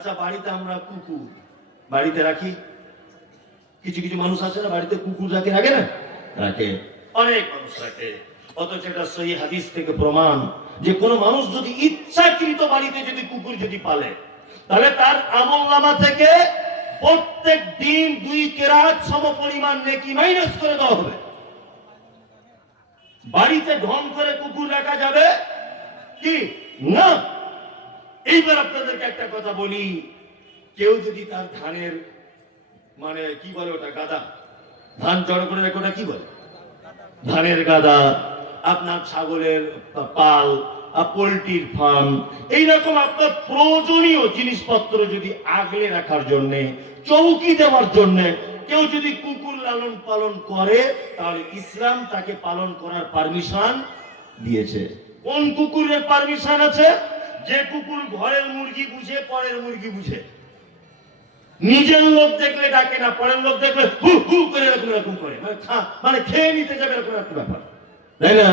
আচ্ছা, বাড়িতে আমরা কুকুর বাড়িতে রাখি, কিছু কিছু মানুষ আছে না বাড়িতে কুকুর রাখে, রাখে না, রাখে, অনেক মানুষ রাখে। অথচ এটা সহিহ হাদিস থেকে প্রমাণ যে কোন মানুষ যদি ইচ্ছাকৃত বাড়িতে যদি কুকুর যদি পালে, তাহলে তার আমলনামা থেকে প্রত্যেক দিন 2 কেরাত সমপরিমাণ নেকি মাইনাস করে দেওয়া হবে। বাড়িতে ঢং করে কুকুর রাখা যাবে কি না? এইবার আপনাদেরকে একটা কথা বলি, কেউ যদি তার ধানের মানে কি বলে ওটা গাদা, ধান জড়ো করে রাখে, ওটা কি বলে? ধানের গাদা, আপনার ছাগলের পাল, পোল্ট্রির ফার্ম, এইরকম আপনার প্রয়োজনীয় জিনিসপত্র যদি আগলে রাখার জন্য, চৌকি দেওয়ার জন্য কেউ যদি কুকুর লালন পালন করে, তাহলে ইসলাম তাকে পালন করার পারমিশন দিয়েছে। কোন কুকুরের পারমিশন আছে? যে কুকুর ঘরের মুরগি বুঝে, পরের মুরগি বুঝে, নিজের লোক দেখলে ডাকে না, পরের লোক দেখলে হু হু করে এরকম করে, মানে খেয়ে নিতে যাবে এরকম একটা ব্যাপার, তাই না?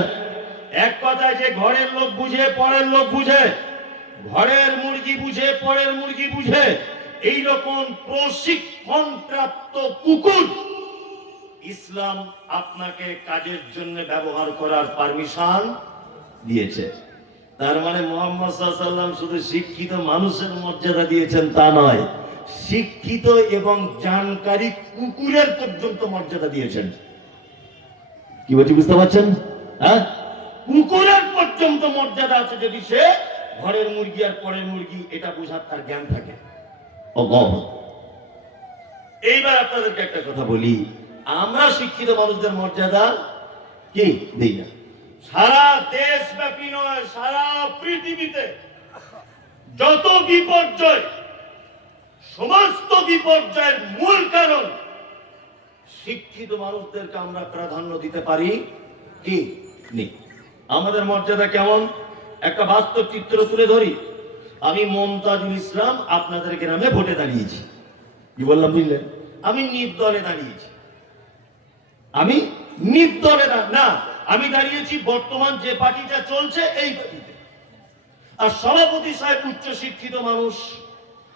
এক কথায় যে ঘরের লোক বুঝে, পরের লোক বুঝে, ঘরের মুরগি বুঝে, পরের মুরগি বুঝে, এইরকম প্রশিক্ষণ প্রাপ্ত কুকুর ইসলাম আপনাকে কাজের জন্য ব্যবহার করার পারমিশন দিয়েছে। তার মানে মুহাম্মদ সাল্লাল্লাহু আলাইহি ওয়াসাল্লাম শুধু শিক্ষিত মানুষের মর্যাদা দিয়েছেন তা নয়, শিক্ষিত এবং জানকারী কুকুরের পর্যন্ত মর্যাদা দিয়েছেন। কি বলছি বুঝতে পারছেন? হ্যাঁ, কুকুরের পর্যন্ত মর্যাদা আছে যদি সে ঘরের মুরগি আর পরের মুরগি এটা বোঝার তার জ্ঞান থাকে। এইবার আপনাদেরকে একটা কথা বলি, আমরা শিক্ষিত মানুষদের মর্যাদা কি দেই না। সারা দেশব্যাপী নয়, সারা পৃথিবীতে যত বিপর্যয়, সমস্ত বিপর্যয়ের মূল কারণ শিক্ষিত মানুষদেরকে আমরা প্রাধান্য দিতে পারি কি নেই। আমাদের মর্যাদা কেমন? একটা বাস্তব চিত্র তুলে ধরি। আমি মমতাজুল ইসলাম আপনাদের গ্রামে ভোটে দাঁড়িয়েছি। কি বললাম বুঝলেন? আমি নির্দলে দাঁড়িয়েছি। আমি নির্দলে না, আমি দাঁড়িয়েছি বর্তমান যে পার্টিটা চলছে এই পার্টিতে। আর সভাপতি সাহেব উচ্চ শিক্ষিত মানুষ,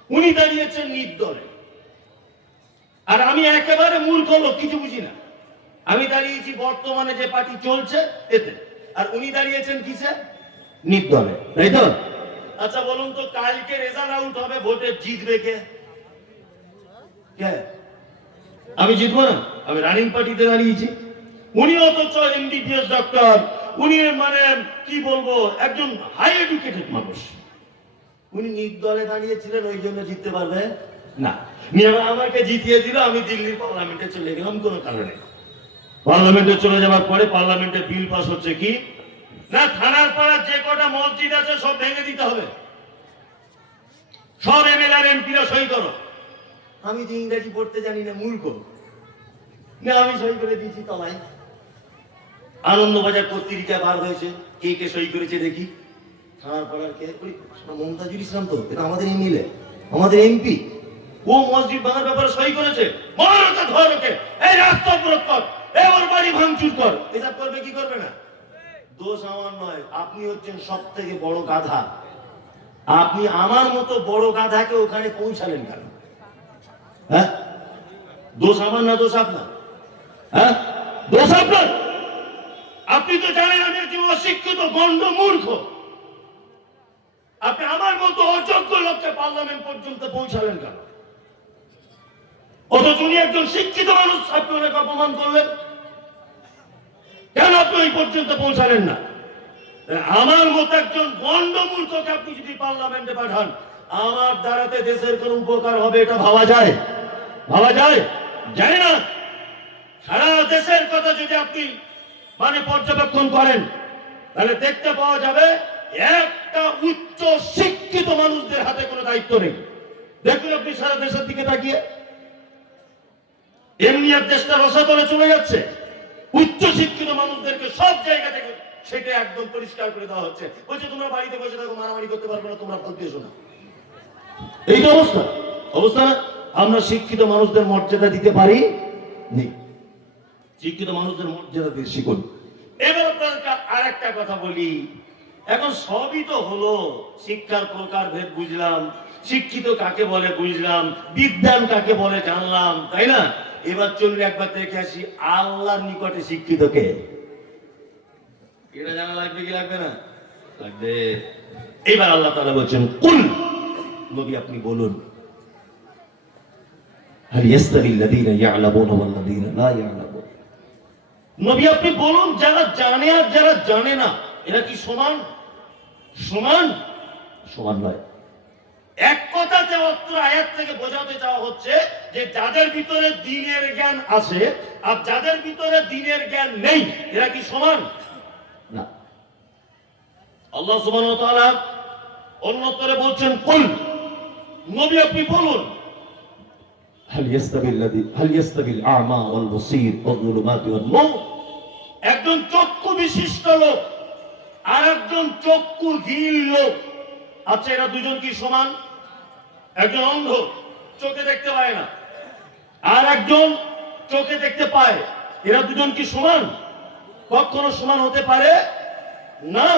উনি দাঁড়িয়েছেন নির্দলে। আর আমি একেবারে মূর্খ লোক, কিছু বুঝি না। আমি দাঁড়িয়েছি বর্তমানে যে পার্টি চলছে এতে, আর উনি দাঁড়িয়েছেন কিসে? নির্দলে, তাই তো? আচ্ছা বলুন তো, কালকে রেজাল্ট আউট হবে, ভোটে জিতবে কে? আমি জিতবো না? আমি রানিং পার্টিতে দাঁড়িয়েছি। উনি অথচ এমবিবিএস ডক্টর, উনি মানে কি বলবো একজন হাই এডুকেটেড মানুষ, উনি নির্দলে দাঁড়িয়েছিলেন, ওই জন্য জিততে পারবে না। আমাকে জিতিয়ে দিল, আমি দিল্লির পার্লামেন্টে চলে গেলাম কোনো কারণে। পার্লামেন্টে চলে যাওয়ার পরে পার্লামেন্টে বিল পাস হচ্ছে কি না, থানার পাড়ার যে কটা মসজিদ আছে সব ভেঙে দিতে হবে, সব এমএলএ আর এমপিরা সই করো। আমি যে ইংরেজি পড়তে জানি না, মূর্খ না, আমি সই করে দিয়েছি তলায়। আনন্দবাজার পত্রিকা বার হয়েছে, কে কে সই করেছে দেখি। থানার পাড়ার কে? মমতাজুল ইসলাম, তো এটা আমাদের এমএলএ, আমাদের এমপি। ও মসজিদ ভাঙার ব্যাপারে সই করেছে। মারকে ধরকে, এই রাস্তা অবরোধ কর, এই ওর বাড়ি ভাঙচুর কর। এসব করবে কি করবে না? দোষ আমার নয়, আপনি হচ্ছেন সব থেকে বড় গাধা। আপনি আমার মতো বড় গাধাকে ওখানে পৌঁছালেন কেন? হ্যাঁ, দোষ আমার না, দোষ আপনার। হ্যাঁ, দোষ আপনার। আপনি তো জানেন আমি একজন অশিক্ষিত গন্ড মূর্খ, আপনি আমার মতো অযোগ্য লোককে পার্লামেন্ট পর্যন্ত পৌঁছালেন কেন? অথচ উনি একজন শিক্ষিত মানুষ, আপনি ওনাকে অপমান করলেন কেন? আপনি ওই পর্যন্ত পৌঁছালেন না। আমার মতো একজন গন্ড মূর্খকে আপনি যদি পার্লামেন্টে পাঠান, আমার দ্বারাতে দেশের কোন উপকার হবে এটা ভাবা যায়? ভাবা যায়? যায় না। সারা দেশের কথা যদি আপনি মানে পর্যবেক্ষণ করেন, তাহলে দেখতে পাওয়া যাবে একটা উচ্চ শিক্ষিত মানুষদের হাতে কোনো দায়িত্ব নেই। দেখুন আপনি সারা দেশের দিকে তাকিয়ে, এমনি এক দেশটা রসাতলে চলে যাচ্ছে। উচ্চ শিক্ষিত মানুষদেরকে সব জায়গা থেকে সেটা একদম পরিষ্কার করে দেওয়া হচ্ছে। বলছে তোমরা বাড়িতে বসে থাকো, মারামারি করতে পারবে না, তোমরা ভোট দিয়েছো না। এই তো অবস্থা। অবস্থা না? আমরা শিক্ষিত মানুষদের মর্যাদা দিতে পারি নেই। শিক্ষিত মানুষদের মর্যাদা দিয়ে শিখুন। এবার আপনাদেরকে আর একটা কথা বলি, এখন সবই তো হলো, শিক্ষার প্রকার ভেদ বুঝলাম, শিক্ষিত কাকে বলে বুঝলাম, বিদ্যান কাকে বলে জানলাম, তাই না? এবার চলুন একবার দেখে আসি আল্লাহর নিকটে শিক্ষিত কে। এটা জানা লাগবে কি লাগবে না? লাগবে। এবার আল্লাহ তাআলা বলছেন কুল, নবী আপনি বলুন, হাল ইয়াস্তাবিল্লাযীনা ইয়া'লামুনা ওয়াল্লাযীনা লা ইয়া'লামুন। নবী আপনি বলুন, যারা জানে আর যারা জানে না এরা কি সমান? সমান? সমান নয়। এক কথাতে অত্র আয়াত থেকে বোঝাতে চাওয়া হচ্ছে যে যাদের ভিতরে দ্বীনের জ্ঞান আছে আর যাদের ভিতরে দ্বীনের জ্ঞান নেই এরা কি সমান? না। আল্লাহ সুবহানাহু ওয়া তাআলা অন্যত্রে বলছেন কুল, নবী আপনি বলুন, হাল ইয়াস্তাবিল আ'মা ওয়াল বসীর ওয়াল যুলুমাতি ওয়ান নূর। একজন চক্ষু বিশিষ্ট লোক আর একজন চক্ষুহীন লোক আচ্ছা, এরা দুজন কি সমান? একজন অন্ধ, চোখে দেখতে পায় না, আর একজন চোখে দেখতে পায়, এরা দুজন কি সমান? কখনো সমান হতে পারে না।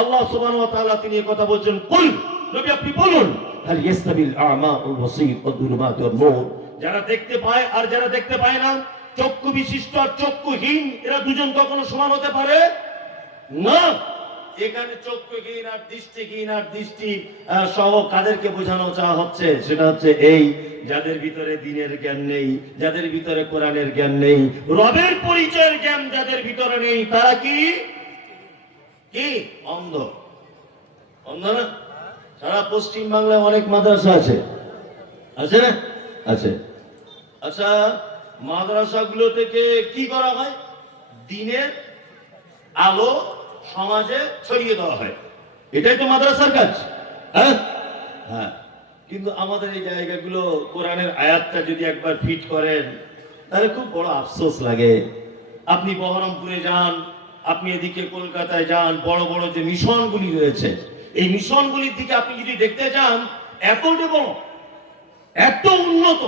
আল্লাহ সুবহানাহু ওয়া তাআলা তিনি এই কথা বলছেন কুল, নবী আপনি বলুন, হাল ইয়াস্তাবিল আ'মা ওয়াল বসীর ওয়াল যুলুমাতি ওয়ান নূর। যারা দেখতে পায় আর যারা দেখতে পায় না, চক্ষু বিশিষ্ট আর চক্ষুহীন, এরা দুজন কখনো সমান হতে পারে না। এখানে চক্ষুহীন আর দৃষ্টিহীন আর দৃষ্টি সহ কাদেরকে বোঝানো চাওয়া হচ্ছে? সেটা হচ্ছে এই যাদের ভিতরে দ্বীনের জ্ঞান নেই, যাদের ভিতরে কোরআনের জ্ঞান নেই, রবের পরিচয়ের জ্ঞান যাদের ভিতরে নেই, তারা কি কি অন্ধ। অন্ধ না? সারা পশ্চিম বাংলায় অনেক মাদ্রাসা আছে, আছে না? আছে। আচ্ছা, মাদ্রাসাগুলো থেকে কি করা হয়? দ্বীনের আলো সমাজে ছড়িয়ে দেওয়া হয়, এটাই তো মাদ্রাসার কাজ। হ্যাঁ হ্যাঁ, কিন্তু আমাদের এই জায়গাগুলো কোরআনের আয়াতটা যদি একবার ফিট করেন তাহলে খুব বড় আফসোস লাগে। আপনি বহরমপুরে যান, আপনি এদিকে কলকাতায় যান, বড় বড় যে মিশনগুলি রয়েছে এই মিশনগুলির দিকে আপনি যদি দেখতে যান, এত বড়, এত উন্নত,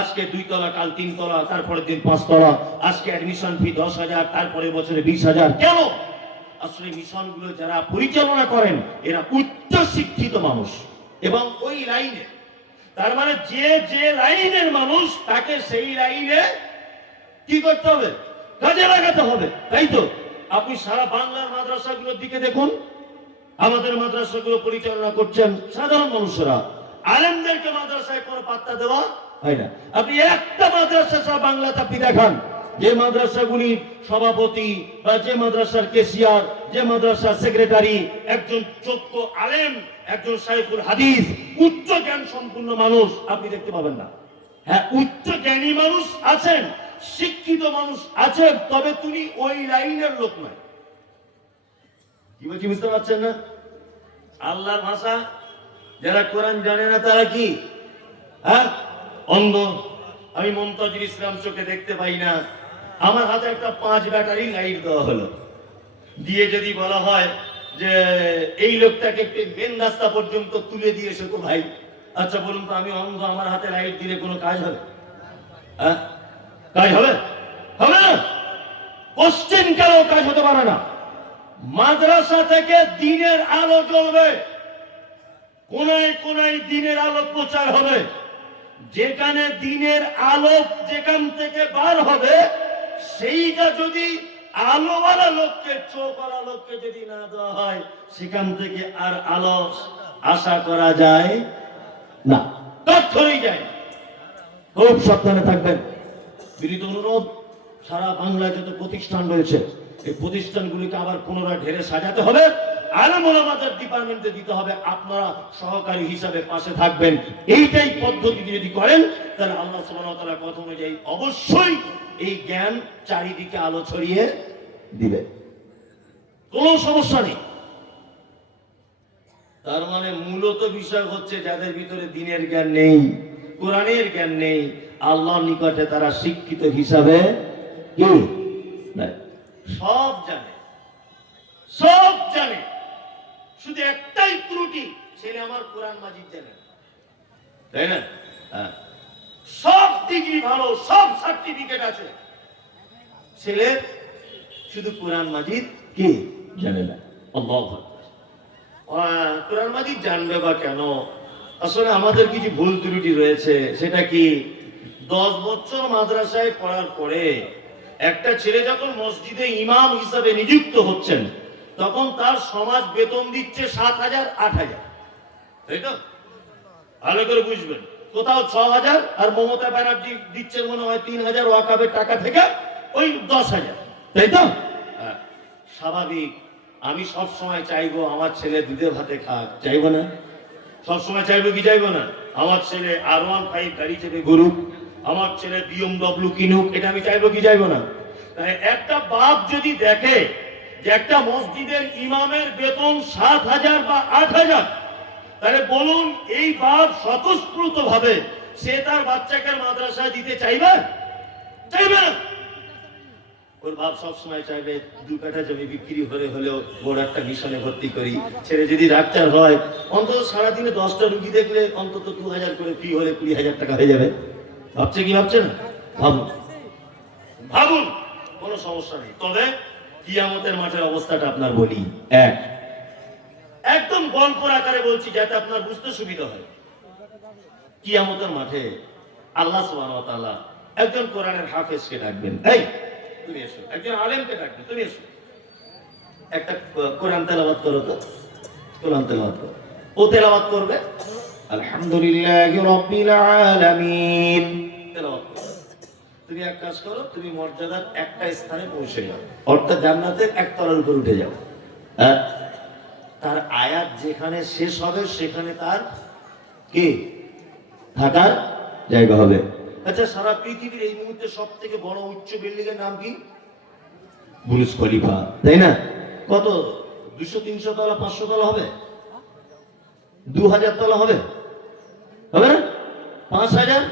আজকে 2 তলা, কাল 3 তলা, তারপরে দিন 5 তলা, আজকে অ্যাডমিশন ফি 10,000, তারপরে বছরে 20,000। কেন? আসলে মিশনগুলো যারা পরিচালনা করেন এরা উচ্চ শিক্ষিত মানুষ এবং ওই লাইনে, তার মানে যে যে লাইনের মানুষ তাকে সেই লাইনে কি করতে হবে? কাজে লাগাতে হবে, তাই তো? আপনি সারা বাংলার মাদ্রাসাগুলোর দিকে দেখুন, আমাদের মাদ্রাসাগুলো পরিচালনা করছেন সাধারণ মানুষরা, আলেমদেরকে মাদ্রাসায় কোনো পাত্তা দেওয়া হয় না। আপনি একটা মাদ্রাসা সারা বাংলাতে আপনি দেখান যে মাদ্রাসাগুলির সভাপতি বা যে মাদ্রাসার কেশিয়ার, যে মাদ্রাসার সেক্রেটারি একজন যোগ্য আলেম, একজন শাইখুল হাদিস, উচ্চ জ্ঞান সম্পন্ন মানুষ আপনি দেখতে পাবেন না। হ্যাঁ, উচ্চ জ্ঞানী মানুষ আছেন, শিক্ষিত মানুষ আছেন, তবে তুমি ওই লাইনের লোক নয়। কি বলছি বুঝতে পারছেন না? আল্লাহর ভাষা যারা কোরআন জানে না তারা কি? হ্যাঁ, অন্ধ। আমি মুমতাজুল ইসলাম চোখে দেখতে পাই না, আমার হাতে একটা 5 ব্যাটারি লাইট দেওয়া হলো, দিয়ে যদি বলা হয় যে এই লোকটাকে একটু মেন রাস্তা পর্যন্ত তুলে দিয়ে এসো তো ভাই, আচ্ছা বলুন তো, আমি অন্ধ, আমার হাতে লাইট দিলে কোনো কাজ হবে? হ্যাঁ, কাজ হবে? হবে না। কোশ্চেন কেন কাজ হতে পারে না? মাদ্রাসা থেকে দ্বীনের আলো জ্বলবে, কোনায় কোনায় দ্বীনের আলো প্রচার হবে। যেখানে দ্বীনের আলো যেখান থেকে বার হবে, সেইটা যদি আলোওয়ালা লোককে, চোখওয়ালা লোককে যদি না দেওয়া হয়, সেখান থেকে আর আলো আশা করা যায় না, তথ্যই যায়। খুব সাবধানে থাকবেন। বিনীত অনুরোধ, সারা বাংলায় যত প্রতিষ্ঠান রয়েছে এই প্রতিষ্ঠানগুলিকে আবার পুনরায় ঢেলে সাজাতে হবে, আলেম ওলামাদের ডিপার্টমেন্টে দিতে হবে, আপনারা সহকারী হিসাবে পাশে থাকবেন। এইটাই পদ্ধতি যদি করেন তাহলে আল্লাহ সুবহানাহু ওয়া তাআলার কথা অনুযায়ী অবশ্যই এই জ্ঞান চারিদিকে আলো ছড়িয়ে দিবে, কোনো সমস্যা নেই। তার মানে মূলত বিষয় হচ্ছে যাদের ভিতরে দ্বীনের জ্ঞান নেই, কোরআনের জ্ঞান নেই, আল্লাহর নিকটে তারা শিক্ষিত হিসাবে কি নাই, সব জানে, সব জানে, শুধু একটাই ত্রুটি, ছেলে আমার কোরআন মাজিদ জানে, তাই না? সব ডিগ্রি ভালো, সব সার্টিফিকেট আছে, ছেলে শুধু কোরআন মাজিদ কি জানে না। আল্লাহু আকবার। কোরআন মাজিদ জানবে বা কেন? আসলে আমাদের কিছু ভুল ত্রুটি রয়েছে। সেটা কি, 10 বছর মাদ্রাসায় পড়ার পরে একটা ছেলে যখন মসজিদে ইমাম হিসাবে নিযুক্ত হচ্ছেন, তখন তার সমাজ বেতন দিচ্ছে 7,000 8,000, তাই তো? ভালো করে বুঝবেন, কোথাও 6,000 আর মমতা ব্যানার্জি দিচ্ছে মনে হয় 3,000 ওয়াকাবের টাকা থেকে ওই 10,000, তাই তো? হ্যাঁ, স্বাভাবিক। আমি সব সময় চাইবো আমার ছেলে দুধে ভাতে খাক, চাইবো না? সবসময় চাইবো কি চাইবো না? আমার ছেলে R15 গাড়ি চেপে ঘুরুক, আমার ছেলে BMW কিনুক, এটা আমি চাইবো কি চাইবো না? তাই একটা বাপ যদি দেখে যে একটা মসজিদের ইমামের বেতন 7,000 বা 8,000, তাহলে বলুন এই বাপ স্বতঃস্ফূর্ত ভাবে সে তার বাচ্চাকে মাদ্রাসায় দিতে চাইবে? চাইবে না। ওর বাপ সবসময় চাইবে 2 কাঠা জমি বিক্রি করে হলেও বড় একটা মিশনে ভর্তি করি, ছেলে যদি ডাক্তার হয় অন্তত সারাদিনে 10টা রুগী দেখলে অন্তত 2,000 করে ফি হলে 20,000 টাকা হয়ে যাবে। ভাবছে কি ভাবছে না? ভাবুন, ভাবুন, কোনো সমস্যা নেই। তবে কিয়ামতের মাঠের অবস্থাটা আপনার বলি, একদম গল্পের আকারে বলছি যাতে আপনার বুঝতে সুবিধা হয়। কিয়ামতের মাঠে আল্লাহ সুবহানাহু ওয়া তাআলা একজন কোরআনের হাফেজকে ডাকবেন, এই তুমি এসো। একজন আলেমকে ডাকবেন, তুমি এসো, একটা কোরআন তেলাওয়াত করো তো। কোরআন তেলাওয়াত করো। ও তেলাওয়াত করবে আলহামদুলিল্লাহি রাব্বিল আলামিন, তেলাওয়াত করো। তুমি এক কাজ করো, তুমি মর্যাদার একটা স্থানে পৌঁছে যাও, অর্থাৎ জান্নাতের এক তলার উপর উঠে যাও। তার আয়াত যেখানে শেষ হবে সেখানে তার কি থাকার জায়গা হবে। আচ্ছা, সারা পৃথিবীর এই মুহূর্তে সব থেকে বড় উচ্চ বিল্ডিং এর নাম কি? বুর্জ খলিফা, তাই না? কত, 200-300 তলা, 500 তলা হবে? 2,000 তলা হবে? হবে না? 5,000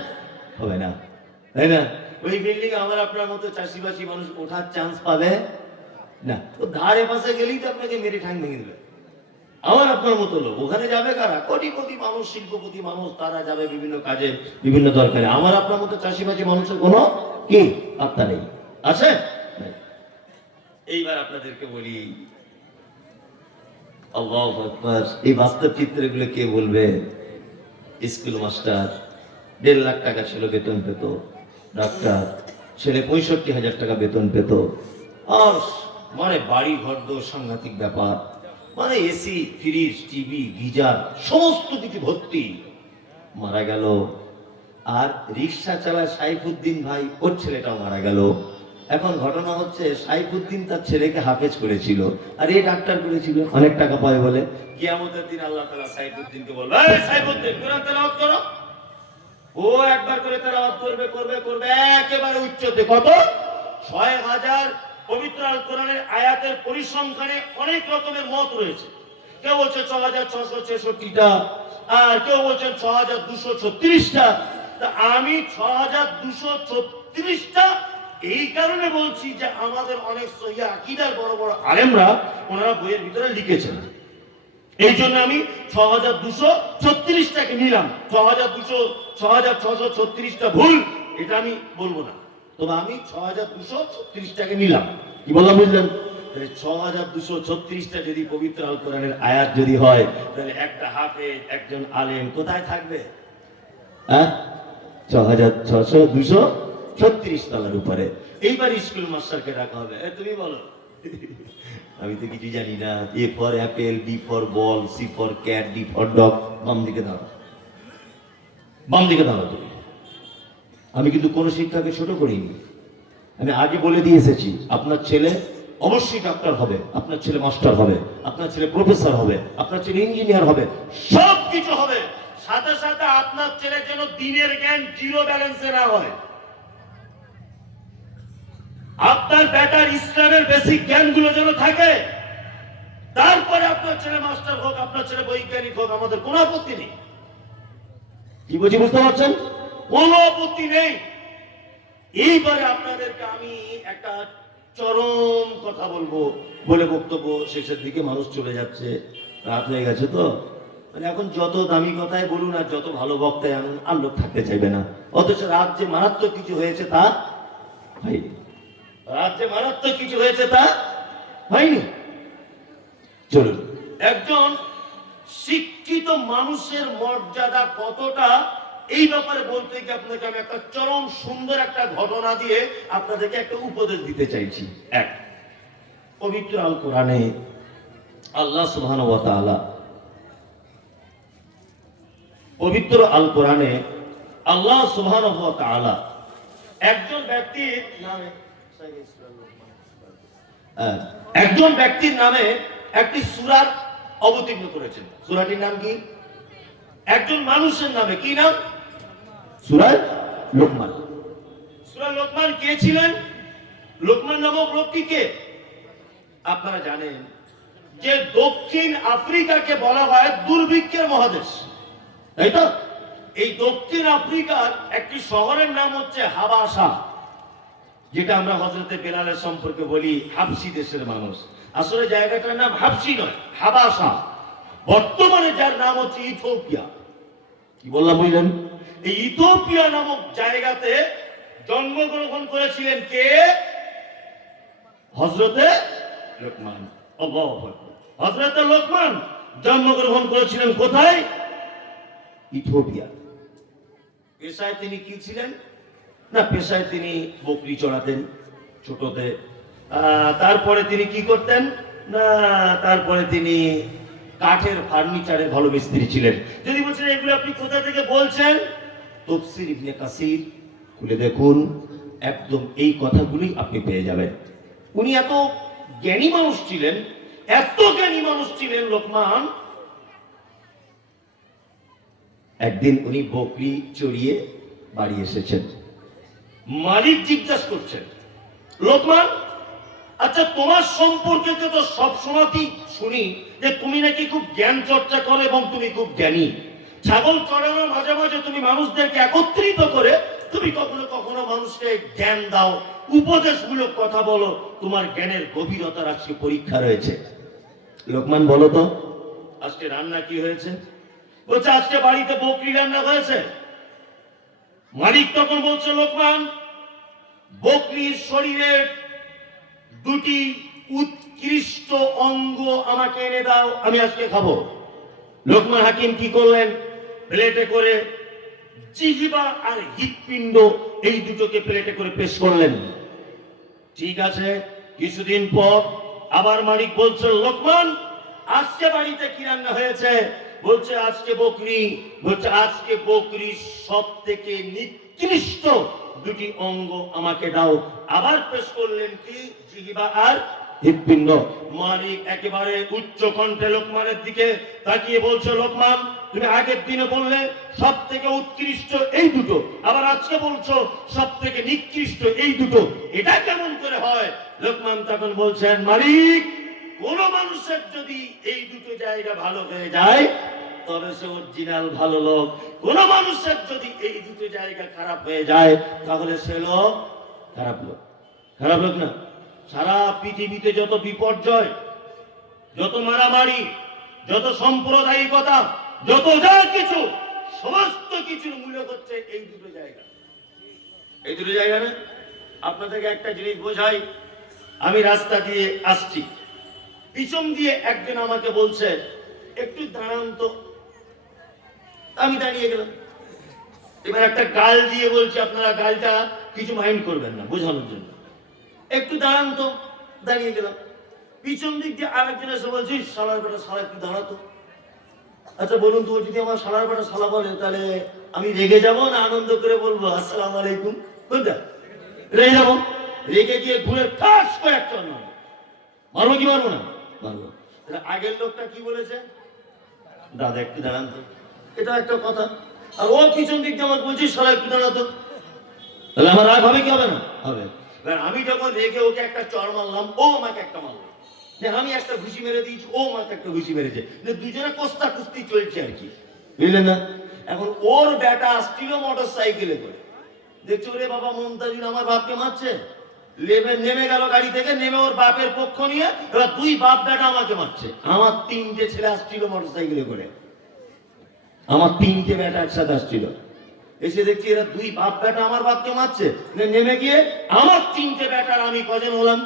হবে না, তাই না? ওই বিল্ডিং আমার আপনার মতো চাষিবাসী মানুষ ওঠার চান্স পাবে না। ও ধারে পাশে গেলেই তো আপনাকে মেরে ঠাং ভেঙে দেবে। আমার আপনার মতো লোক ওখানে যাবে কারা? কোটিপতি মানুষ, শিল্পপতি মানুষ, তারা যাবে বিভিন্ন কাজে, বিভিন্ন দরকারে। আমার আপনার মতো চাষিবাসী মানুষের কোনো কি পাত্তা নেই, আছে? এইবার আপনাদেরকে বলি, আল্লাহু আকবার, এই বাস্তব চিত্রগুলো কে বলবে? স্কুল মাস্টার 1.5 লাখ টাকা ছিল বেতন পেত, ডাক্তার ছেলে 65,000 টাকা বেতন পেত, আর মানে বাড়ি ঘর দোর সাংঘাতিক ব্যাপার, মানে এসি, ফ্রিজ, টিভি, গিজার সমস্ত কিছু ভর্তি, মারা গেল। আর রিক্সা চালায় সাইফুদ্দিন ভাই, ওর ছেলেটাও মারা গেল। এখন ঘটনা হচ্ছে সাইফুদ্দিন তার ছেলেকে হাফেজ করেছিল আর এই ডাক্তার করেছিল, অনেক টাকা পায় বলে। কিয়ামতের দিন আল্লাহ তাআলা সাইফুদ্দিনকে বলবে, এই সাইফুদ্দিন কোরআন তেলাওয়াত করো। ও একবার করে তেলাওয়াত করবে করবে করবে একেবারে উচ্চতে। কত? 6,000 পবিত্র আল কোরআনের আয়াতের পরিসংখ্যানে অনেক রকমের মত রয়েছে। কেউ বলছে 6,666টা, আর কেউ বলছেন 6,236টা। তা আমি 6,236টা এই কারণে বলছি যে আমাদের অনেক সহিহ আকীদার বড় বড় আলেমরা ওনারা বইয়ের ভিতরে লিখেছেন, এই জন্য আমি 6,236টাকে নিলাম। 6,636টা ভুল এটা আমি বলবো না, তবে আমি 6,236টাকে নিলাম। কি বললাম বুঝলেন? 6,236টা যদি পবিত্র আল কোরআনের আয়াত যদি হয়, তাহলে একটা হাফেজ, একজন আলেম কোথায় থাকবে? 6,236 তলার উপরে। এইবার স্কুল মাস্টারকে ডাকা হবে, তুমি বলো। আমি তো কিছু জানি না। A for apple, B for ball, C for cat, D for dog. বাম দিকে দাঁড়াও, বাম দিকে দাঁড়াও তুমি। আমি কিন্তু কোনো শিক্ষাকে ছোট করিনি। আমি আগে বলে দিয়ে এসেছি, আপনার ছেলে অবশ্যই ডাক্তার হবে, আপনার ছেলে মাস্টার হবে, আপনার ছেলে প্রফেসর হবে, আপনার ছেলে ইঞ্জিনিয়ার হবে, সব কিছু হবে। সাথে সাথে আপনার ছেলে যেন দিনের জ্ঞান জিরো ব্যালেন্সে না হয়। আপনার বেটার ইসলামের বেসিক জ্ঞানগুলো যেন থাকে। তারপরে আপনার ছেলে মাস্টার হোক, আপনার ছেলে বৈজ্ঞানিক হোক, আমাদের কোনো আপত্তি নেই। কি বলছি বুঝতে পারছেন? কোনো আপত্তি নেই। এইবারে আপনাদেরকে আমি একটা চরম কথা বলবো, বলে বক্তব্য শেষের দিকে মানুষ চলে যাচ্ছে, রাত হয়ে গেছে তো। মানে এখন যত দামি কথাই বলুন আর যত ভালো বক্তায় আনুন, আর লোক থাকতে চাইবে না। অথচ রাত যে মারাত্মক কিছু হয়েছে তা হয়নি, রাত যে মারাত্মক কিছু হয়েছে তা হয়নি। চলুন, একজন শিক্ষিত মানুষের মর্যাদা কতটা, এই ব্যাপারে বলতে গিয়ে আপনাকে আমি একটা চরম সুন্দর একটা ঘটনা দিয়ে আপনাদেরকে একটা উপদেশ দিতে চাইছি। এক, পবিত্র আল কোরআনে আল্লাহ সুবহানাহু ওয়া তাআলা, পবিত্র আল কোরআনে আল্লাহ সুবহানাহু ওয়া তাআলা একজন ব্যক্তির নামে একটি সূরা অবতীর্ণ করেছেন। সূরাটির নাম কি? একজন মানুষের নামে। কি নাম? সূরা লোকমান। সূরা লোকমান কে ছিলেন? লোকমান নামক লোকটি কে? আপনারা জানেন যে দক্ষিণ আফ্রিকাকে বলা হয় দুর্ভিক্ষের মহাদেশ, তাই তো? এই দক্ষিণ আফ্রিকার একটি শহরের নাম হচ্ছে হাবাসা, যেটা আমরা হযরতে বেলালের সম্পর্কে বলি হাবশি দেশের মানুষ। আসলে জায়গাটার নাম হাবশি নয়, হাবাসা। বর্তমানে যার নাম হচ্ছে ইথিওপিয়া। কি বললাম বুঝলেন? এই ইথিওপিয়া নামক জায়গাতে জন্মগ্রহণ করেছিলেন কে? হযরতে লোকমান। আল্লাহু আকবার। হযরতে লোকমান জন্মগ্রহণ করেছিলেন কোথায়? ইথিওপিয়া। পেশায় তিনি কি ছিলেন? না, পেশায় তিনি বকরি চড়াতেন ছোটতে। তারপরে তিনি কি করতেন? না, তারপরে তিনি কাঠের ফার্নিচারে ভালো মিস্ত্রি ছিলেন। যদি বলছেন এগুলো আপনি কোথা থেকে বলছেন, তাফসীর ইবনে কাসির খুলে দেখুন, একদম এই কথাগুলি আপনি পেয়ে যাবেন। উনি এত জ্ঞানী মানুষ ছিলেন, এত জ্ঞানী মানুষ ছিলেন লোকমান। একদিন উনি বকরি চড়িয়ে বাড়ি এসেছেন। মালিক জিজ্ঞাসা করছেন, লোকমান, আচ্ছা তোমার সম্পর্কে তো সবসময়ই শুনি যে তুমি নাকি খুব জ্ঞান চর্চা করো এবং তুমি খুব জ্ঞানী। ছাগল চড়ানোর মাঝে মাঝে তুমি মানুষদেরকে একত্রিত করে তুমি কখনো কখনো মানুষকে জ্ঞান দাও, উপদেশমূলক কথা বলো। তোমার জ্ঞানের গভীরতার আজকে পরীক্ষা রয়েছে। লোকমান, বলো তো আজকে রান্না কি হয়েছে? বলছে আজকে বাড়িতে বকরি রান্না হয়েছে। মালিক তখন বলছে, লোকমান, বকরির শরীরের দুটি উৎকৃষ্ট অঙ্গ আমাকে এনে দাও, আমি আজকে খাবো। লোকমান হাকিম কি করলেন? প্লেটে করে জিহ্বা আর হৃৎপিণ্ড এই দুটোকে প্লেটে করে পেশ করলেন। ঠিক আছে, কিছুদিন পর আবার মালিক বলছে, লোকমান, আজকে বাড়িতে কি রান্না হয়েছে? বলছে আজকে বকরি। বলছে আজকে বকরির সব থেকে নিকৃষ্ট দুটি অঙ্গ আমাকে দাও। আবার পেশ করলেন কি? জিহ্বা আর হৃৎপিণ্ড। মালিক একেবারে উচ্চ কণ্ঠে লোকমানের দিকে তাকিয়ে বলছে, লোকমান, তুমি আগের দিনে বললে সব থেকে উৎকৃষ্ট এই দুটো, আবার আজকে বলছো সব থেকে নিকৃষ্ট এই দুটো, এটা কেমন করে হয়? লোকমান তখন বলছেন, মালিক, কোন মানুষের যদি এই দুটো জায়গা ভালো হয়ে যায় তবে সে অরিজিনাল ভালো লোক। কোন মানুষের যদি এই দুটো জায়গা খারাপ হয়ে যায় তাহলে সে লোক খারাপ লোক। খারাপ লোক না। সারা পৃথিবীতে যত বিপর্যয়, যত মারামারি, যত সাম্প্রদায়িকতা, যত যা কিছু, সমস্ত কিছুর মূল হচ্ছে এই দুটো জায়গা। এই দুটো জায়গা না। আপনাদেরকে একটা জিনিস বোঝাই। আমি রাস্তা দিয়ে আসছি, পিছন দিয়ে একজন আমাকে বলছে, একটু দাঁড়ান তো। আমি দাঁড়িয়ে গেলাম। এবার একটা গাল দিয়ে বলছি, আপনারা গালটা কিছু মাইন্ড করবেন না, বোঝানোর জন্য। একটু দাঁড়ান তো। দাঁড়িয়ে গেলাম। পিছন দিক দিয়ে আরেকজন এসে বলছি, শালার বেটা শালা, একটু দাঁড়াতো। আচ্ছা বলুন তো, যদি আমার শালার বেটা শালা বলে তাহলে আমি রেগে যাব না আনন্দ করে বলবো আসসালামু আলাইকুম? কোনটা? রেগে যাবো। রেগে গিয়ে ঘুরে ঠাস করে একটা মারবো। কি মারবো না? মারবো। আগের লোকটা কি বলেছে? দাদা একটু দাঁড়ান তো। এটা একটা কথা। আর ও পিছন দিক দিয়ে আমার বলছি, শালা একটু দাঁড়াতো। তাহলে আমার রাগ হবে কি হবে না? হবে। আমি যখন রেগে ওকে একটা চড় মারলাম, ও আমাকে একটা মারলো। আমি একটা ঘুষি মেরে দিয়েছি, ও আমাকে একটা ঘুষি মেরেছে। দুজনে কস্তা কুস্তি চলছে আর কি, বুঝলেন না? এখন ওর বেটা আসছিল মোটর সাইকেলে করে, দেখছো রে বাবা মমতাজুল আমার বাপকে মারছে। নেমে গেল গাড়ি থেকে, নেমে ওর বাপের পক্ষ নিয়ে এবার দুই বাপ বেটা আমাকে মারছে। আমার তিনটে ছেলে আসছিল মোটর সাইকেলে করে, আমার তিনটে বেটা একসাথে আসছিল। এসে দেখছি এরা দুই বাপ বেটা আমার বাপকে মারছে। নেমে গিয়ে আমার তিনটে বেটার আমি কজন হলাম?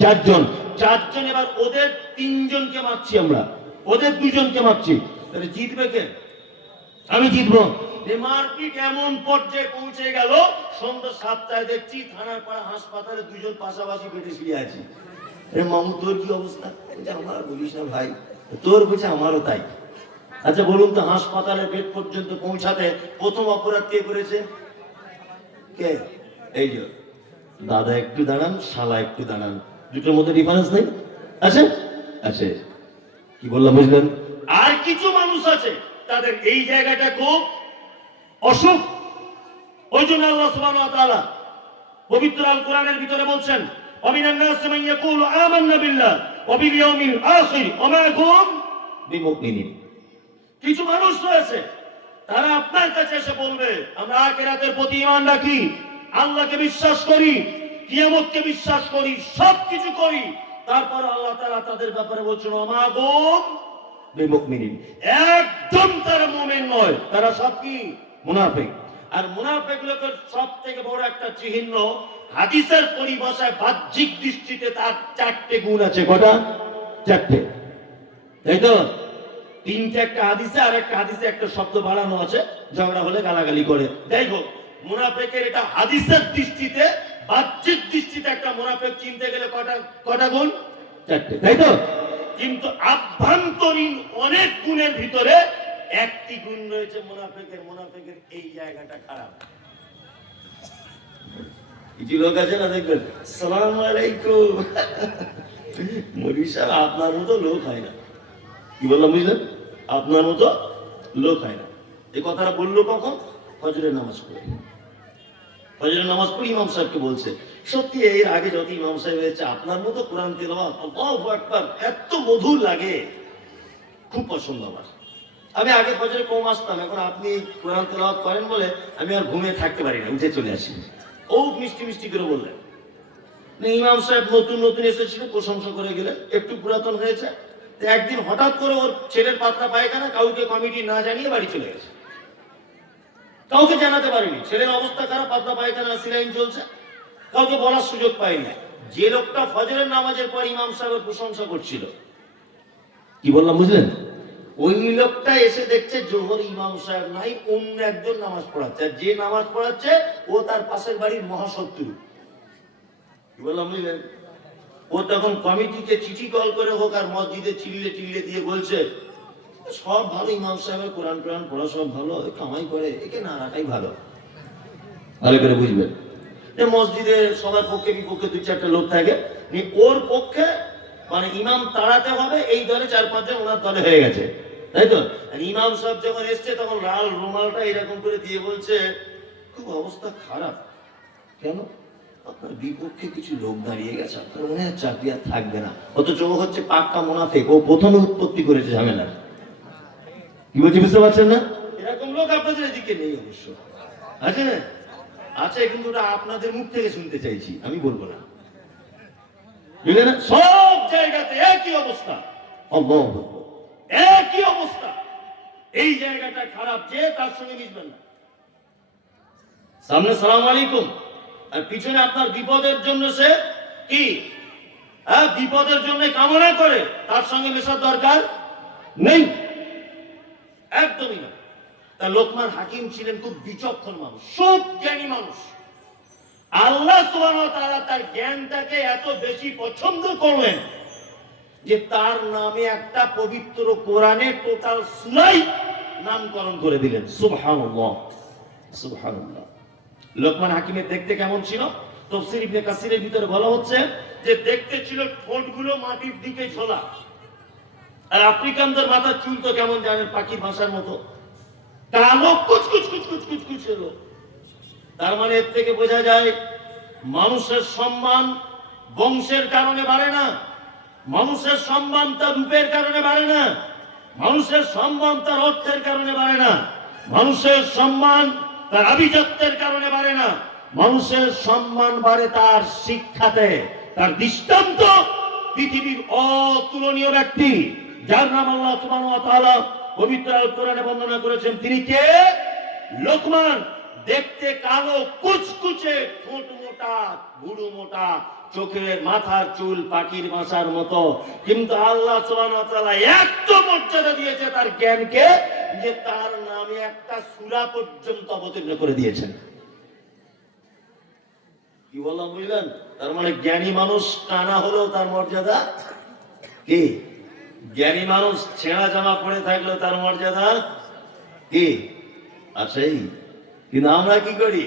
চারজন। এবার ওদের তিনজনকে মারছি আমরা, ওদের দুজনকে মারছি। তাহলে জিতবে কে? আমি জিতবো। মারপিট এমন পর্যায়ে পৌঁছে গেল, সন্ধ্যা 7টায় দেখছি থানার পাড়া হাসপাতালে দুজন পাশাপাশি বেডে শুয়ে আছে। মামু তোর কি অবস্থা? আমার বলিস না ভাই, তোর বলছে আমারও তাই। আচ্ছা বলুন তো, হাসপাতালের বেড পর্যন্ত পৌঁছাতে প্রথম অপরাধ কে করেছে? কে? এই যে দাদা একটু দাঁড়ান, শালা একটু দাঁড়ান, দুটোর মধ্যে ডিফারেন্স নেই? আছে আছে। কি বললাম বুঝলেন? আর কিছু মানুষ আছে তাদের এই জায়গাটা খুব অসুখ। ওই জন্য আল্লাহ সুবহানাহু ওয়া তাআলা পবিত্র আল কোরআনের ভিতরে বলছেন, ওয়ামিনান নাসি মান ইয়াকুলু আমান্না বিল্লাহ ওয়া বিল ইয়াউমিল আখির ওয়া মা হুম বিমুমিনিন। কিছু মানুষ রয়েছে তারা আপনার কাছে এসে বলবে, আমরা আখিরাতের প্রতি ঈমান রাখি, আল্লাহকে বিশ্বাস করি, কিয়ামতকে বিশ্বাস করি, সবকিছু করি, তারপর আল্লাহ তাআলা তাদের ব্যাপারে বলছেন ওয়া মা হুম বিমুমিনিন, একদম তারা মুমিন নয়, তারা সব কি? মুনাফিক। আর মুনাফিক লোকের সবথেকে বড় একটা চিহ্ন, হাদিসের পরিভাষায় বাহ্যিক দৃষ্টিতে তার 4টে গুণ আছে। কটা? 4টে, তাই তো? 3টে একটা হাদিসে, আর একটা হাদিসে একটা শব্দ বাড়ানো আছে, ঝগড়া হলে গালাগালি করে। যাই হোক, মুনাফিকের এটা হাদিসের দৃষ্টিতে, বাহ্যিক দৃষ্টিতে একটা মুনাফিক চিনতে গেলে কটা গুণ? 4টে, তাই তো? কিন্তু আভ্যন্তরীণ অনেক গুণের ভিতরে একটি গুণ রয়েছে মুনাফিকের। মুনাফিকের এই জায়গাটা খারাপ। কিছু লোক আছে না, দেখবেন আসসালামু আলাইকুম, মরিশা আপনার মতো লোক হয় না। কি বললাম বুঝলেন? আপনার মতো লোক হয় না। এই কথাটা বললো কখন? ফজরের নামাজ পড়ে। ফজরের নামাজ পড়ে ইমাম সাহেবকে বলছে, সত্যি এর আগে যত ইমাম সাহেব হয়েছে আপনার মতো কোরআন তেলাওয়াত আল্লাহু আকবার এত মধুর লাগে, খুব পছন্দ আমার। আমি আগে ফজরে কম আসতাম, এখন আপনি কোরআন তেলাওয়াত করেন বলে আমি আর ঘুমিয়ে থাকতে পারি না, উঠে চলে আসি। ও মিষ্টি মিষ্টি করে বললেন। ইমাম সাহেব নতুন নতুন এসেছিল, প্রশংসা করে গেলেন, একটু পুরাতন হয়েছে। একদিন হঠাৎ করে ওর ছেলের পাতলা পায়খানা কাউকে কমিটি না জানিয়ে বাড়ি চলে গেছে, কাউকে জানাতে পারেনি। ছেলের অবস্থা খারাপ, পাতলা পায়খানা, সিলাইন চলছে, কাউকে বলার সুযোগ পায়নি। যে লোকটা ফজরের নামাজের পর ইমাম সাহেবের প্রশংসা করছিল, কি বললাম বুঝলেন? ওই লোকটা এসে দেখছে জোহর ইমাম সাহেব নাই, অন্য একজন নামাজ পড়াচ্ছে। আর যে নামাজ পড়াচ্ছে ও তার পাশের বাড়ির মহাশত্রু। কি বললাম বুঝলেন? ও তখন কমিটিকে চিঠি কল করে হোক আর মসজিদে চিল্লে দিয়ে বলছে, সব ভালো, ইমাম সাহেবের কোরআন পড়া সব ভালো, কামাই করে, একে না রাখাই ভালো। ভালো করে বুঝবেন, মসজিদে সবার পক্ষে বিপক্ষে 2-4টা লোক থাকে, ওর পক্ষে মানে ইমাম তাড়াতে হবে, এই দলে 4-5 জন ওনার দলে হয়ে গেছে, তাই তো? ইমাম সাহেব যখন এসছে তখন লাল রুমালটা এরকম করে দিয়ে বলছে, খুব অবস্থা খারাপ। কেন? আপনার বিপক্ষে কিছু লোক দাঁড়িয়ে গেছে, আপনার মনে হয় চাকরি আর থাকবে না। অথচ ও হচ্ছে পাক্কা মুনাফিক, ও প্রথমে উৎপত্তি করেছে ঝামেলা। কি বলছি বুঝতে পারছেন না? এরকম লোক আপনাদের এদিকে নেই অবশ্য, আছে না? আছে, কিন্তু ওটা আপনাদের মুখ থেকে শুনতে চাইছি, আমি বলবো না। বুঝলেন? সব জায়গাতে একই অবস্থা, একই অবস্থা। এই জায়গাটা খারাপ, যে তার সঙ্গে মিশবেন না। সামনে সালাম আলাইকুম, আর পিছনে আপনার বিপদের জন্য সে কি বিপদের জন্য কামনা করে, তার সঙ্গে মেশার দরকার নেই, একদমই না। তা লোকমান হাকিম ছিলেন খুব বিচক্ষণ মানুষ, সব জ্ঞানী মানুষ। আল্লাহ সুবহানাহু ওয়া তাআলা তার জ্ঞানটাকে এত বেশি পছন্দ করলেন যে তার নামে একটা পবিত্র কোরআনে টোটাল সূরাই নামকরণ করে দিলেন। সুবহানাল্লাহ, সুবহানাল্লাহ। লোকমান হাকিমের দেখতে কেমন ছিল? তাফসীর ইবনে কাসিরের ভিতরে বলা হচ্ছে যে দেখতে ছিল ঠোঁটগুলো মাটির দিকে ঝোলা, আর আফ্রিকানদের মাথার চুল তো কেমন জানেন, পাখির ভাষার মতো কালো কুচকুচ কুচকুচ কুচকুচ হলো। তার মানে এর থেকে বোঝা যায় মানুষের সম্মান বংশের কারণে বাড়ে না, মানুষের সম্মান তার রূপের কারণে বাড়ে না, মানুষের সম্মান তার অর্থের কারণে বাড়ে না, মানুষের সম্মান তার আভিজাত্যের কারণে বাড়ে না, মানুষের সম্মান বাড়ে তার শিক্ষাতে। তার দৃষ্টান্ত পৃথিবীর অতুলনীয় ব্যক্তি, যার নাম আল্লাহ সুবহানাহু ওয়া তাআলা পবিত্র আল কোরআনে বর্ণনা করেছেন। তিনি কে? লোকমান। দেখতে কালো কুচকুচে, ঠোঁট মোটা, ভুরু মোটা, চোখের মাথার চুল পাখির বাসার মতো, কিন্তু আল্লাহ সুবহানাহু ওয়া তাআলা এত মর্যাদা দিয়েছে তার জ্ঞানকে যে তার নামে একটা সূরা পর্যন্ত অবতীর্ণ করে দিয়েছেন। কি বললাম বুঝলেন? তার মানে জ্ঞানী মানুষ কানা হলেও তার মর্যাদা কি? জ্ঞানী মানুষ ছেঁড়া জামা পরে থাকলেও তার মর্যাদা কি? আছেই। কিন্তু আমরা কি করি?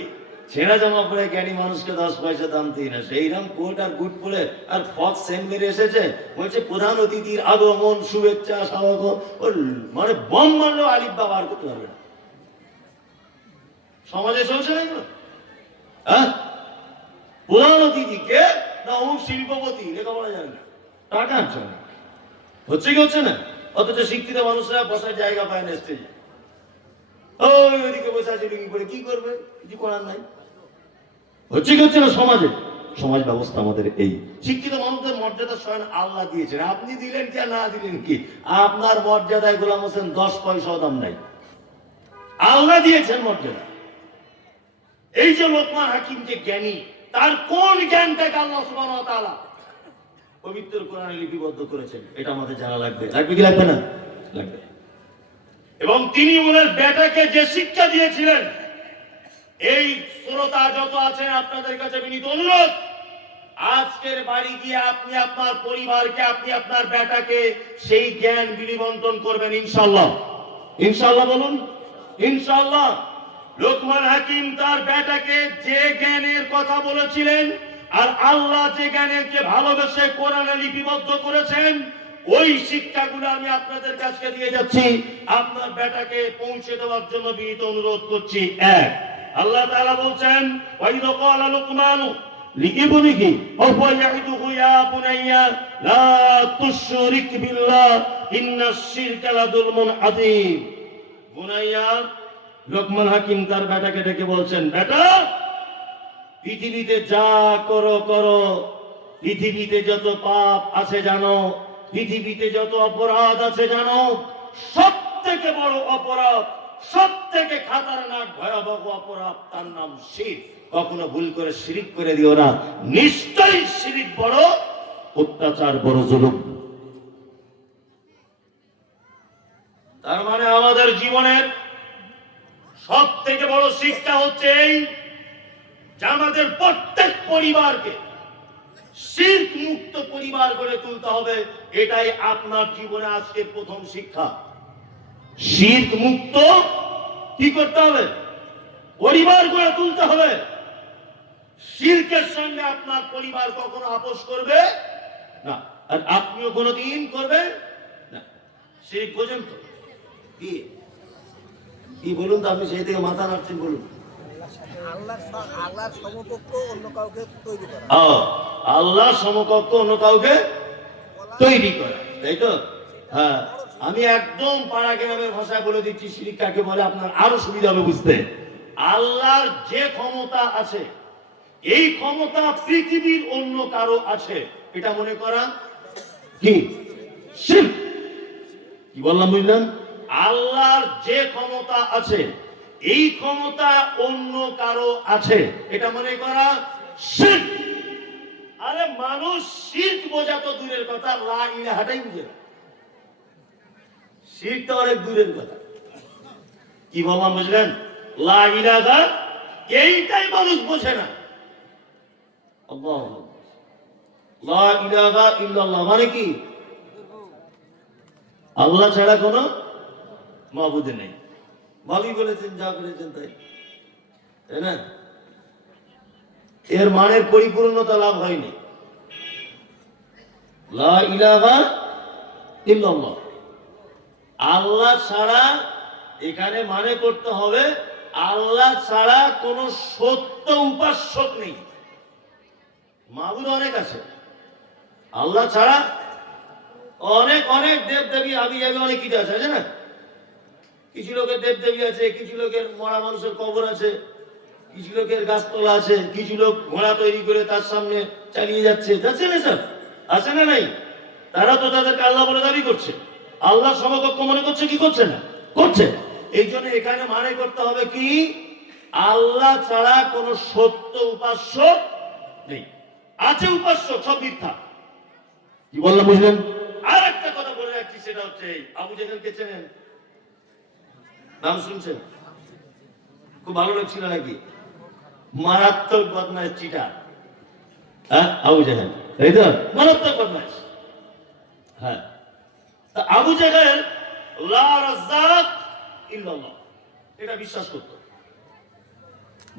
ছেঁড়া জামা পরে জ্ঞানী মানুষকে 10 পয়সা দাম দিই না, সেইরকম কোট আর বুট পরে আর ফক সেম মেরে এসেছে, বলছে প্রধান অতিথির আগমন শুভেচ্ছা স্বাগত, মানে বম মারলেও আলিফ বা বার করতে পারবে না। সমাজে চলছে না এগুলো? হ্যাঁ, প্রধান অতিথিকে না অমুক শিল্পপতি লেখাপড়া জানে না, টাকা আনছে না, হচ্ছে কি হচ্ছে না? অথচ শিক্ষিত মানুষরা বসার জায়গা পায় না স্টেজে, ওইদিকে বসে আছে লুঙ্গি পরে, কি করবে? কিছু করার নাই। হচ্ছে কি হচ্ছে না? সমাজে, সমাজ ব্যবস্থা আমাদের এই। শিক্ষিত মানুষদের মর্যাদা স্বয়ং আল্লাহ দিয়েছেন, আপনি দিলেন কি আর না দিলেন কি? আপনার মর্যাদায় গোলাম হোসেন 10 পয়সাও দাম নাই, আল্লাহ দিয়েছেন মর্যাদা। এই যে লোকমান হাকিম যে জ্ঞানী, তার কোন জ্ঞানটাকে আল্লাহ সুবহানাহু ওয়া তাআলা পবিত্র কোরআনে লিপিবদ্ধ করেছেন, এটা আমাদের জানা লাগবে। লাগবে কি লাগবে না? লাগবে। এবং তিনি ওনার বেটাকে যে শিক্ষা দিয়েছিলেন, এই শ্রোতা যত আছেন আপনাদের কাছে বিনীত অনুরোধ, আজকের বাড়ি গিয়ে আপনি আপনার পরিবারকে, আপনি আপনার বেটাকে সেই জ্ঞান বিনিবন্টন করবেন ইনশাআল্লাহ। ইনশাআল্লাহ বলুন, ইনশাআল্লাহ। লোকমান হাকিম তার বেটাকে যে জ্ঞানের কথা বলেছিলেন, আর আল্লাহ যে জ্ঞানকে ভালোবেসে কোরআনে লিপিবদ্ধ করেছেন, ওই শিক্ষাগুলো আমি আপনাদের কাছে দিয়ে যাচ্ছি, আপনার বেটাকে পৌঁছে দেওয়ার জন্য বিনীত অনুরোধ করছি। এক, আল্লাহ তাআলা বলছেন, ওয়াইদ ক্বালা লুকমানু লিইবনিহি ওয়া হুয়া ইয়াইদুহু ইয়া বুনাইয়া লা তুশরিক বিল্লাহ ইন্নাশ শিরকা লাযুলমুন আযীম। বুনাইয়া, লোকমান হাকিম তার বেটাকে ডেকে বলছেন, বেটা, পৃথিবীতে যা করো করো, পৃথিবীতে যত পাপ আছে জানো, পৃথিবীতে যত অপরাধ আছে জানো, সব থেকে বড় অপরাধ, সব থেকে খাতারনাক ভয়াবহ অপরাধ, তার নাম শিরক। কখনো ভুল করে শিরক করে দিও না, নিশ্চয়ই শিরক বড় অত্যাচার, বড় জুলুম। তার মানে আমাদের জীবনের সব থেকে বড় শিক্ষা হচ্ছে এই, যে আমাদের প্রত্যেক পরিবারকে শিরক মুক্ত পরিবার গড়ে তুলতে হবে। এটাই আপনার জীবনে আজকে প্রথম শিক্ষা। শিরক মুক্ত কি করতে হবে? পরিবার গড়ে তুলতে হবে। শিরকের সঙ্গে আপনার পরিবার কখনো আপোষ করবে না, আর আপনিও কোনোদিন করবেন না। শিরক বোঝেন তো? কি কি বলুন তো, আপনি সেই থেকে মাথা নাড়ছেন, বলুন। আল্লাহর সমকক্ষ অন্য কাউকে তৈরি করা। আল্লাহর সমকক্ষ অন্য কাউকে তৈরি করা, তাই তো? হ্যাঁ, আমি একদম পাড়া গ্রামের ভাষায় বলে দিচ্ছি শিরক কাকে বলে, আপনার আরো সুবিধা হবে বুঝতে। আল্লাহর যে ক্ষমতা আছে, এই ক্ষমতা পৃথিবীর অন্য কারো আছে, এটা মনে করা কি? শিরক। কি বললাম বুঝলেন? আল্লাহর যে ক্ষমতা আছে, এই ক্ষমতা অন্য কারো আছে, এটা মনে করা শিরক। আরে মানুষ শিরক বোঝা তো দূরের কথা, লা ইলাহাটাই বুঝে না। শিরক তো অনেক দূরের কথা। কি বললাম বুঝলেন? লা ইলাহা, এইটাই মানুষ বোঝে না। আল্লাহ, লা ইলাহা ইল্লাল্লাহ মানে কি? আল্লাহ ছাড়া কোনো মাবুদ নেই। ভালোই বলেছেন, যা বলেছেন তাই, তাই না? এর মানের পরিপূর্ণতা লাভ হয়নি। লা ইলাহা ইল্লাল্লাহ, আল্লাহ ছাড়া, এখানে মানে করতে হবে আল্লাহ ছাড়া কোন সত্য উপাস্যক নেই। মাবুদ অনেক আছে, আল্লাহ ছাড়া অনেক অনেক দেব দেবী আবি যাবি অনেক কিছু আছে, আছে না? কিছু লোকের দেব দেবী আছে, কিছু লোকের মরা মানুষের কবর আছে, কিছু লোকের গাছতলা আছে, কিছু লোক ঘোড়া তৈরি করে তার সামনে চালিয়ে যাচ্ছে, যাচ্ছে না স্যার? আছে না নাই? তারা তো তাদেরকে আল্লাহ বলে দাবি করছে, আল্লাহ সমকক্ষ মনে করছে, কি করছে না? করছে। এই জন্য এখানে মানে করতে হবে কি? আল্লাহ ছাড়া কোন সত্য উপাস্য নেই। আছে উপাস্য, সব মিথ্যা। কি বললাম বুঝলেন? আর একটা কথা বলে রাখছি, সেটা হচ্ছে আবু জেহেলকে চেনেন? নাম শুনছেন? খুব ভালো লাগছিল নাকি? মারাত্মক বদমাশ চিটা, হ্যাঁ আবু জেহেল, তাই তো? মারাত্মক বদমাশ। হ্যাঁ, তা আবু জেহেল লা রাজ্জাক ইল্লাল্লাহ এটা বিশ্বাস করত।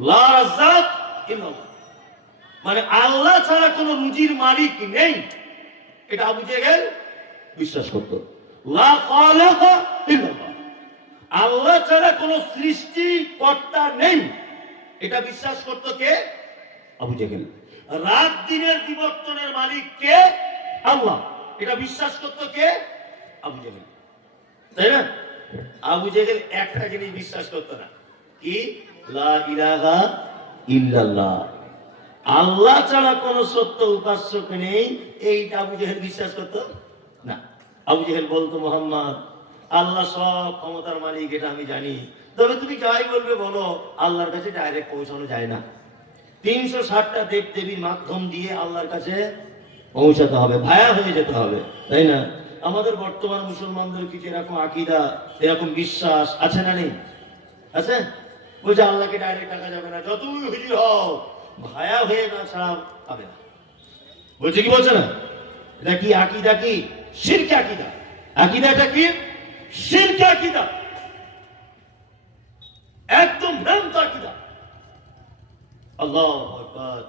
লা রাজ্জাক ইল্লাল্লাহ মানে আল্লাহ ছাড়া কোনো রুজির মালিক নেই, এটা আবু জেহেল বিশ্বাস করত। লা খালাকা ইল্লাল্লাহ আল্লাহ ছাড়া কোনো সৃষ্টিকর্তা নেই, এটা বিশ্বাস করত কে? আবু জেহেল। রাত দিনের বিবর্তনের মালিক কে? আল্লাহ, এটা বিশ্বাস করত কে? আবু জেহেল, তাই না? আবু জেহেল একটা জিনিস বিশ্বাস করত না, কি? লা ইলাহা ইল্লাল্লাহ আল্লাহ ছাড়া কোন সত্য উপাস্য নেই, এইটা আবু জেহেল বিশ্বাস করত না। আবু জেহেল বলতো, মুহাম্মদ আল্লাহ সব ক্ষমতার মালিক, এটা আমি জানি, তবে তুমি যাই বলবে বলো, আল্লাহর কাছে ডাইরেক্ট পৌঁছানো যায় না। 360টা দেব দেবীর মাধ্যম দিয়ে আল্লাহর কাছে পৌঁছাতে হবে, ভায়া হয়ে যেতে হবে, তাই না? আমাদের বর্তমান মুসলমানদের কিছু এরকম আকীদা, এরকম বিশ্বাস আছে না নেই? আছে? বলছে আল্লাহকে ডাইরেক্ট ডাকা যাবে না, যতই হুজুর হও ভায়া হয়ে না ছাড়া পাবে না। বলছে কি বলছে না? এটা কি আকীদা? কি শিরক আকীদা? আকীদা এটা কি? শিরক আকীদা, একদম ভ্রান্ত আকীদা। আল্লাহু আকবার।